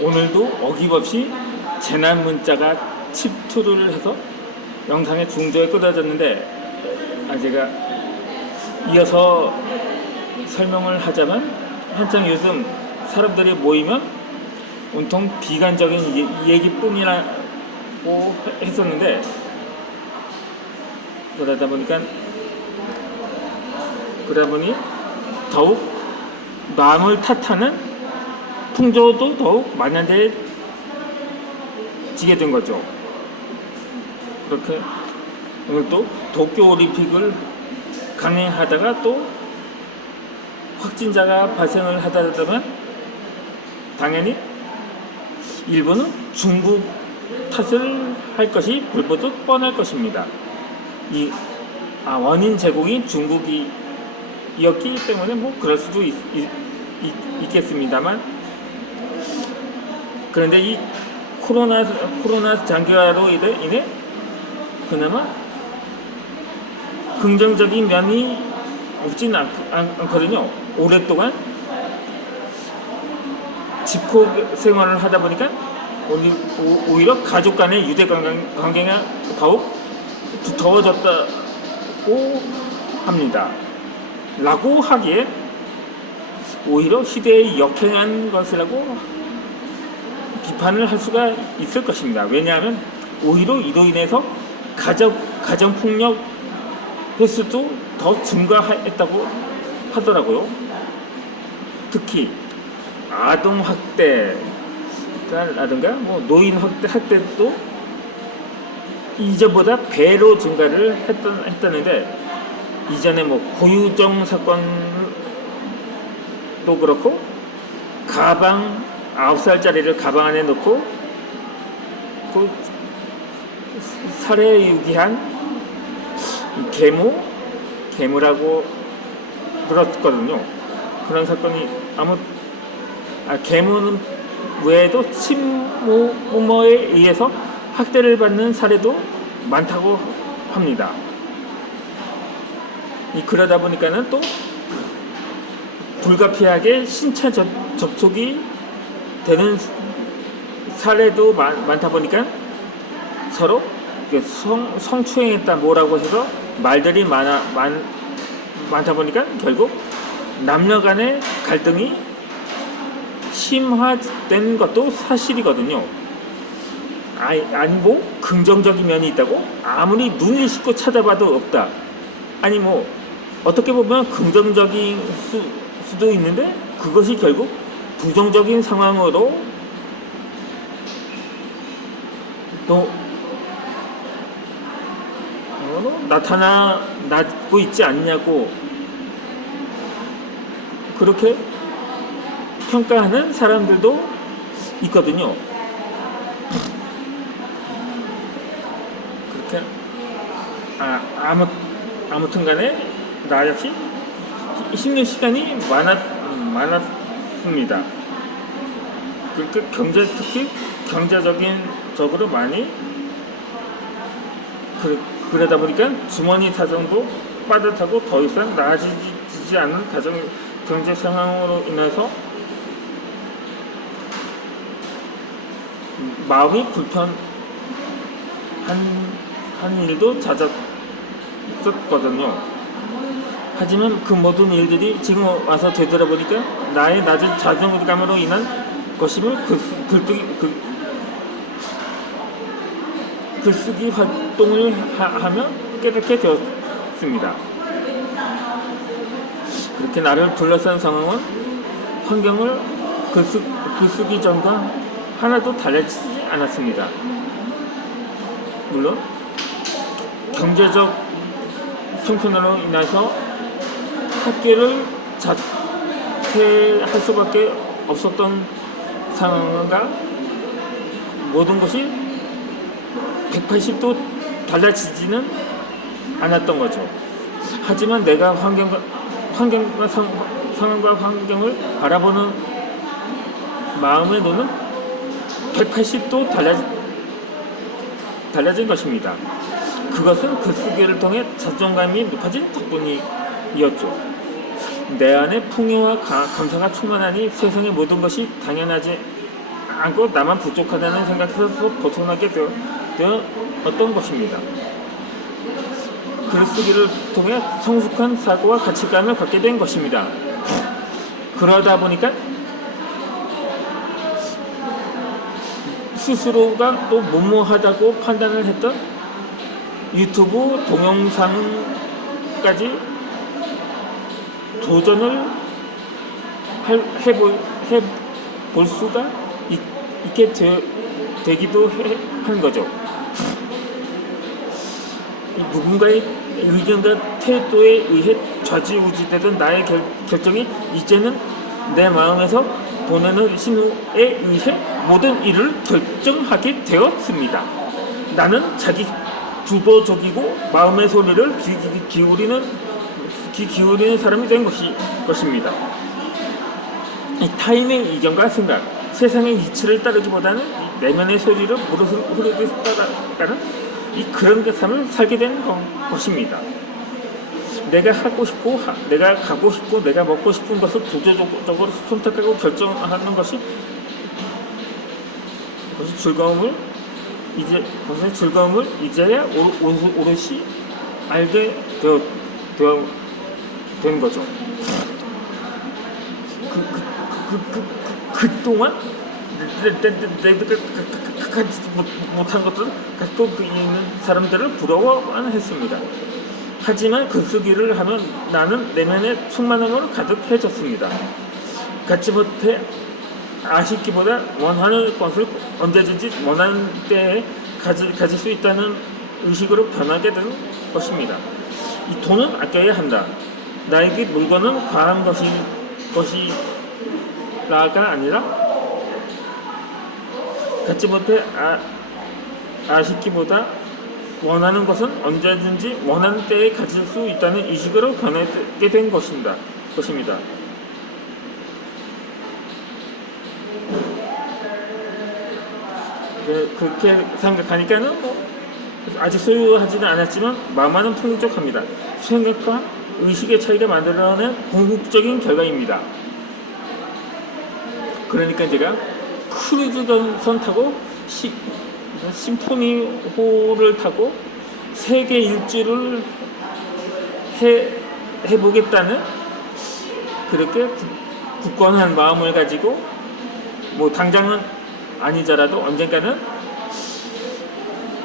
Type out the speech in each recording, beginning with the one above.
오늘도 어김없이 재난 문자가 침투를 해서 영상의 중도에 끊어졌는데, 제가 이어서 설명을 하자면, 한창 요즘 사람들이 모이면 온통 비관적인 얘기뿐이라고 했었는데, 그러다 보니 더욱 남을 탓하는 풍조도 더욱 만연해지게 된 거죠. 그렇게 오늘 또 도쿄올림픽을 강행하다가 또 확진자가 발생을 하다 보면 당연히 일본은 중국 탓을 할 것이 불보듯 뻔할 것입니다. 원인 제공이 중국이었기 때문에 뭐 그럴 수도 있겠습니다만, 그런데 이 코로나 장기화로 인해 그나마 긍정적인 면이 없진 않거든요. 오랫동안 집콕 생활을 하다 보니까 오히려 가족 간의 유대 관계가 더욱 두터워졌다고 합니다. 라고 하기에 오히려 시대에 역행한 것이라고 비판을 할 수가 있을 것입니다. 왜냐하면 오히려 이로 인해서 가정폭력 횟수도 더 증가했다고 하더라고요. 특히 아동학대라든가 노인 학대도 이전보다 배로 증가를 했다는데, 이전에 고유정 사건도 그렇고, 가방 9살짜리를 가방 안에 넣고 살해 유기한 계모라고 들었거든요. 그런 사건이 계모는 외에도 친모모에 의해서 학대를 받는 사례도 많다고 합니다. 그러다 보니까는 또 불가피하게 신체 접촉이 되는 사례도 많다 보니까 서로 성추행했다 뭐라고 해서 말들이 많다 보니까 결국 남녀 간의 갈등이 심화된 것도 사실이거든요. 긍정적인 면이 있다고? 아무리 눈을 씻고 찾아봐도 없다. 어떻게 보면 긍정적인 수도 있는데, 그것이 결국 부정적인 상황으로 또 나타나고 있지 않냐고 그렇게 평가하는 사람들도 있거든요. 그렇게 아무튼 간에 나 역시 힘든 시간이 많았습니다. 특히 경제적으로 많이 그러다 보니까 주머니 사정도 빠듯하고 더 이상 나아지지 않는 경제 상황으로 인해서 마음이 불편한 일도 잦았었거든요. 하지만 그 모든 일들이 지금 와서 되돌아보니까 나의 낮은 자존감으로 인한 것임을 글쓰기 활동을 하며 깨닫게 되었습니다. 그렇게 나를 둘러싼 상황은 환경을 글쓰기 전과 하나도 달라지지 않았습니다. 물론 경제적 형편으로 인해서 학교를 자퇴할 수밖에 없었던 상황과 모든 것이 180도 달라지지는 않았던 거죠. 하지만 내가 상황과 환경을 바라보는 마음의 눈은 180도 달라진 것입니다. 그것은 글쓰기를 통해 자존감이 높아진 덕분이었죠. 내 안에 풍요와 감사가 충만하니 세상의 모든 것이 당연하지 않고 나만 부족하다는 생각에서 벗어나게 되었던 것입니다. 글쓰기를 통해 성숙한 사고와 가치관을 갖게 된 것입니다. 그러다 보니까 스스로가 또 무모하다고 판단을 했던 유튜브 동영상까지 도전을 해볼 수가 있게 되기도 한 거죠. 누군가의 의견과 태도에 의해 좌지우지되던 나의 결정이 이제는 내 마음에서 보내는 신호에 의해 모든 일을 결정하게 되었습니다. 나는 자기 주도적이고 마음의 소리를 귀 기울이는 사람이 된 것입니다. 이 타인의 의견과 생각, 세상의 이치를 따르기보다는 내면의 소리를 무르르 따라가는 그런 삶을 살게 된 것입니다. 내가 하고 싶고, 내가 가고 싶고, 내가 먹고 싶은 것을 주도적으로 선택하고 결정하는 것이 즐거움을 이제야 오롯이 알게 된 거죠. 그동안 내가 가지 못한 것들을 갖고 있는 사람들을 부러워만 했습니다. 하지만 글쓰기를 하면 나는 내면의 충만함으로 가득해졌습니다. 갖지 못해 아쉽기보다 원하는 것을 언제든지 원하는 때에 가질 수 있다는 의식으로 변하게 된 것입니다. 이 돈은 아껴야 한다. 나에게 물건은 과한 것이라가 아니라 갖지 못해 아쉽기보다 원하는 것은 언제든지 원하는 때에 가질 수 있다는 의식으로 변하게 된 것입니다. 그렇게 생각하니까는 아직 소유하지는 않았지만 마음만은 풍족합니다. 생각과 의식의 차이가 만들어낸 궁극적인 결과입니다. 그러니까 제가 크루즈선 타고 심포니호를 타고 세계 일주를 해보겠다는 그렇게 굳건한 마음을 가지고 당장은 아니더라도 언젠가는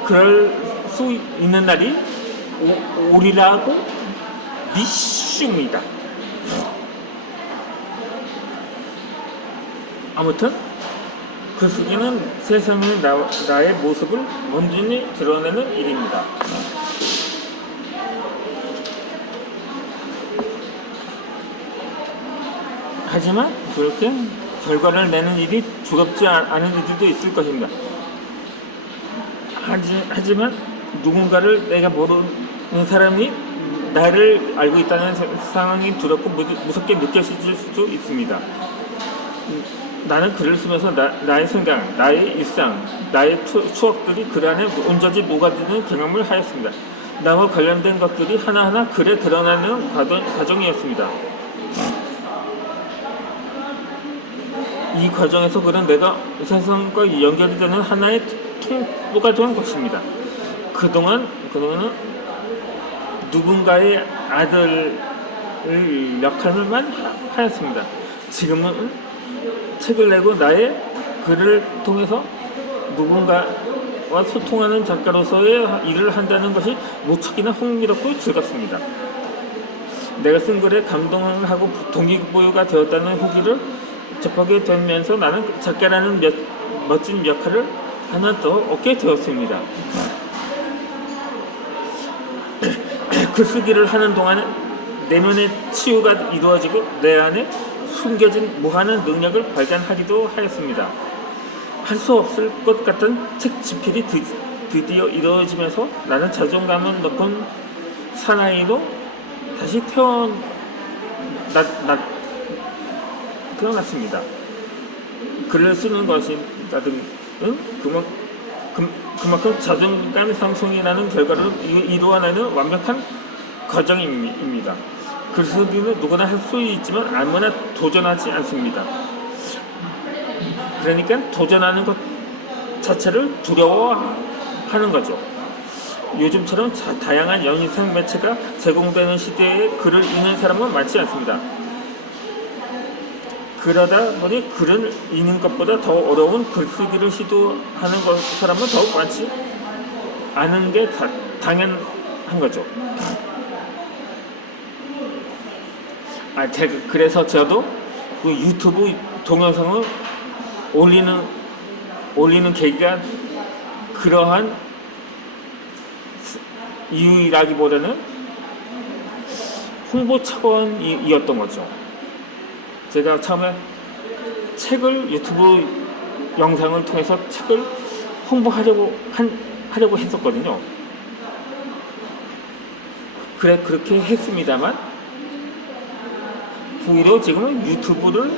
그럴 수 있는 날이 오리라고 믿습니다. 아무튼 글쓰기는 세상의 나의 모습을 온전히 드러내는 일입니다. 하지만 그렇게 결과를 내는 일이 즐겁지 않은 일들도 있을 것입니다. 하지만 누군가를 내가 모르는 사람이 나를 알고 있다는 상황이 두렵고 무섭게 느껴질 수도 있습니다. 나는 글을 쓰면서 나의 생각, 나의 일상, 나의 추억들이 글 안에 온전히 녹아드는 경험을 하였습니다. 나와 관련된 것들이 하나하나 글에 드러나는 과정이었습니다. 이 과정에서 글은 내가 세상과 연결이 되는 하나의 통로가 된 것입니다. 그동안은 누군가의 아들 역할만 하였습니다. 지금은 책을 내고 나의 글을 통해서 누군가와 소통하는 작가로서의 일을 한다는 것이 무척이나 흥미롭고 즐겁습니다. 내가 쓴 글에 감동을 하고 동기부여가 되었다는 후기를 접하게 되면서 나는 작가라는 멋진 역할을 하나 더 얻게 되었습니다. 글쓰기를 하는 동안은 내면의 치유가 이루어지고 내 안에 숨겨진 무한한 능력을 발견하기도 하였습니다. 할 수 없을 것 같은 책 집필이 드디어 이루어지면서 나는 자존감을 높은 사나이로 다시 태어났습니다. 글을 쓰는 것이라든 그만큼 자존감 상승이라는 결과를 이루어내는 완벽한 과정입니다. 글쓰기는 누구나 할 수 있지만 아무나 도전하지 않습니다. 그러니까 도전하는 것 자체를 두려워하는 거죠. 요즘처럼 다양한 영상 매체가 제공되는 시대에 글을 읽는 사람은 많지 않습니다. 그러다 보니 글을 읽는 것보다 더 어려운 글쓰기를 시도하는 사람은 더욱 많지 않은 게 당연한 거죠. 그래서 저도 그 유튜브 동영상을 올리는 계기가 그러한 이유라기보다는 홍보 차원이었던 거죠. 제가 처음에 책을 유튜브 영상을 통해서 책을 홍보하려고 했었거든요. 그렇게 했습니다만 오히려 지금은 유튜브를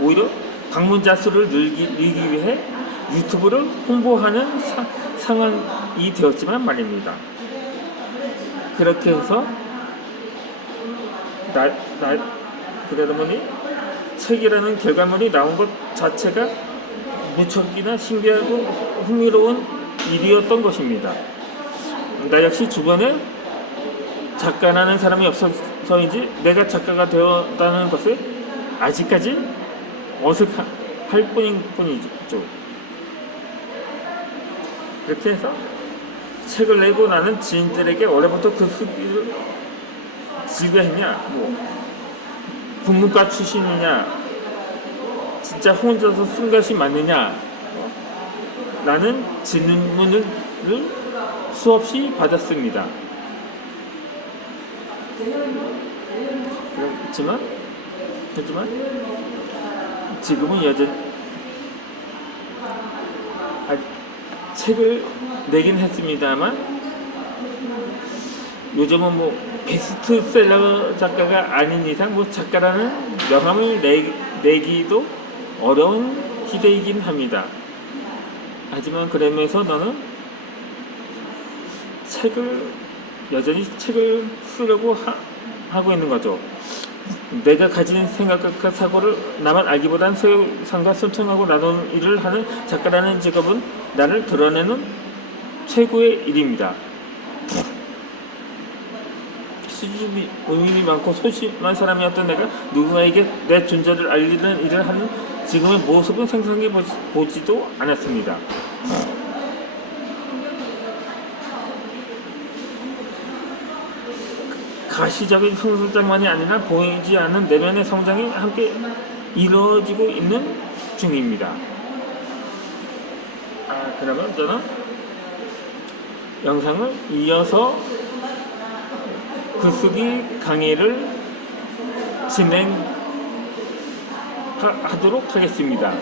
오히려 방문자 수를 늘리기 위해 유튜브를 홍보하는 상황이 되었지만 말입니다. 그렇게 해서 그러다 보니 책이라는 결과물이 나온 것 자체가 무척이나 신기하고 흥미로운 일이었던 것입니다. 나 역시 주변에 작가라는 사람이 없어서인지 내가 작가가 되었다는 것에 아직까지 어색할 뿐이죠. 그렇게 해서 책을 내고 나는 지인들에게 올해부터 글쓰기를 즐겨했냐, 국문과 출신이냐, 진짜 혼자서 쓴 것이 맞느냐, 라는 질문을 수없이 받았습니다. 하지만 지금은 여전히 책을 내긴 했습니다만 요즘은 베스트셀러 작가가 아닌 이상 작가라는 명함을 내기도 어려운 시대이긴 합니다. 하지만 그러면서 너는 여전히 책을 쓰려고 하고 있는 거죠. 내가 가진 생각과 사고를 나만 알기보단 세상과 소통하고 나누는 일을 하는 작가라는 직업은 나를 드러내는 최고의 일입니다. 수줍이 의미 많고 소심한 사람이었던 내가 누군가에게 내 존재를 알리는 일을 하는 지금의 모습은 상상해 보지도 않았습니다. 가시적인 성장만이 아니라 보이지 않는 내면의 성장이 함께 이루어지고 있는 중입니다. 그러면 저는 영상을 이어서 글쓰기 강의를 진행하도록 하겠습니다.